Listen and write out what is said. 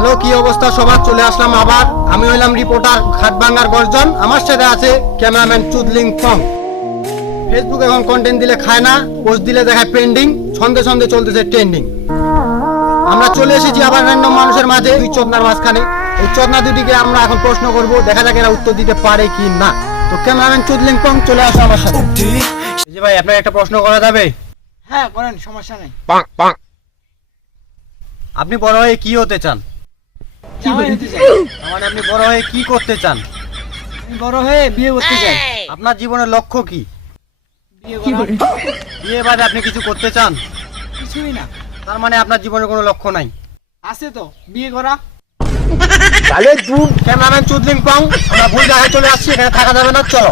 Hello, কি অবস্থা সবার? চলে আসলাম আবার। আমি হইলাম রিপোর্টার খাটবাঙ্গার গর্জন। আমার সাথে আছে ক্যামেরাম্যান চুদলিং পং। ফেসবুক এখন কন্টেন্ট দিলে খায় না, পোস্ট দিলে দেখায় পেন্ডিং, ছন্দে ছন্দে চলতেছে ট্রেন্ডিং। আমরা চলে এসেছি আবার র্যান্ডম মানুষের মাঝে, দুই চোদনার মাঝখানে। এই চোদনা দুটিকে আমরা এখন প্রশ্ন করব, দেখা যাক এরা উত্তর দিতে পারে কি না। তো ক্যামেরাম্যান চুদলিং পং চলে আসো আমার সাথে। এই যে ভাই, আপনার একটা প্রশ্ন করা যাবে? হ্যাঁ করেন, সমস্যা নেই। আপনি বড় হয়ে কি হতে চান? জামাই হতে চাই। মানে আপনি বড় হয়ে কি করতে চান? আমি বড় হয়ে বিয়ে করতে চাই। আপনার জীবনের লক্ষ্য কি? বিয়ে করা? বিয়ে বাদে আপনি কিছু করতে চান? কিছুই না। তার মানে আপনার জীবনের কোনো লক্ষ্য নাই। আছে তো, বিয়ে করা। তাহলে ক্যামেরাম্যান চুদলিং পং, আমরা ভুল জায়গায় চলে আসছি, এখানে থাকা যাবে না, চলো।